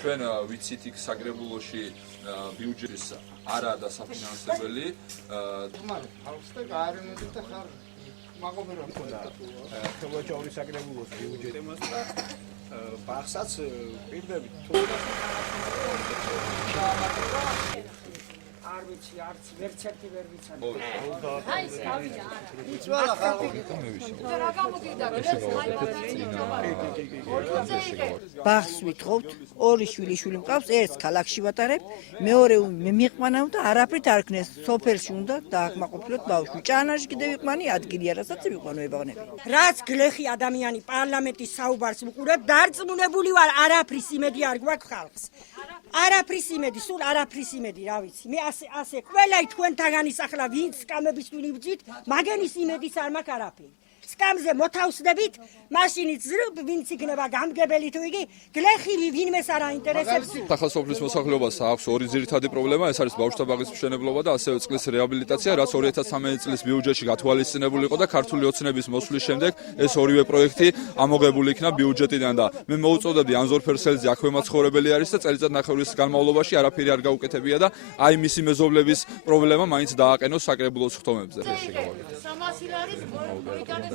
ჩვენ ვიცით იქ საკრებულოში ბიუჯეტის არა დასაფინანსებელი ხელვაჩაურის საკრებულოს ბიუჯეტს და ბახსაც პირდებით არ ვიცი, არც ვერც ერთი ვერ ვიცანი. აი, ეს გავიდა არა. რა გამოგიდა? ბახს ვითხოვთ, ორი შვილი მყავს, ერთს ქალაქში ვატარებ, მეორე მიყმანავ და არაფრით არ ქნეს. სოფელში უნდა დააკმაყოფილოთ ბავშვი. ჭანაში კიდევ იყვანი ადგილია, რასაც ვიყვანო ებაღნები. რაც გლეხი ადამიანი პარლამენტის საუბარს ვუყურებ, დარწმუნებული ვარ, არაფრის იმედი არ გვაქვს ხალხს. არაფრის იმედი, სულ არაფრის იმედი, რა ვიცი. მე ასე ყველა თქვენთაგან ისახლა ვინც სკამების ვინიბძით, მაგენის იმედის არ მაქვს არაფერი. სკამზე მოთავსდებით, მაშინიც ვინც იქნება გამგებელი თუ იგი, გლეხი ვინმეს არ აინტერესებს. ახალ სოფლის მოსახლეობას აქვს ორი ძირითადი პრობლემა, ეს არის ბავშვთა ბაღის მშენებლობა და ასევე წყლის რეაბილიტაცია, რაც 2013 წლის ბიუჯეტში გათვალისწინებული იყო და ქართული ოცნების მოსვლის შემდეგ ეს ორივე პროექტი ამოღებული იქნა ბიუჯეტიდან და მე მოუწოდებდი ანზორ ფერსელძე აქვე მაცხოვრებელი არის და წელიწადნახევრის განმავლობაში არაფერი არ გაუკეთებია და აი მისი მეზობლების პრობლემა მაინც დააყენოს საკრებულოს ხტომებზე. 300 ლარის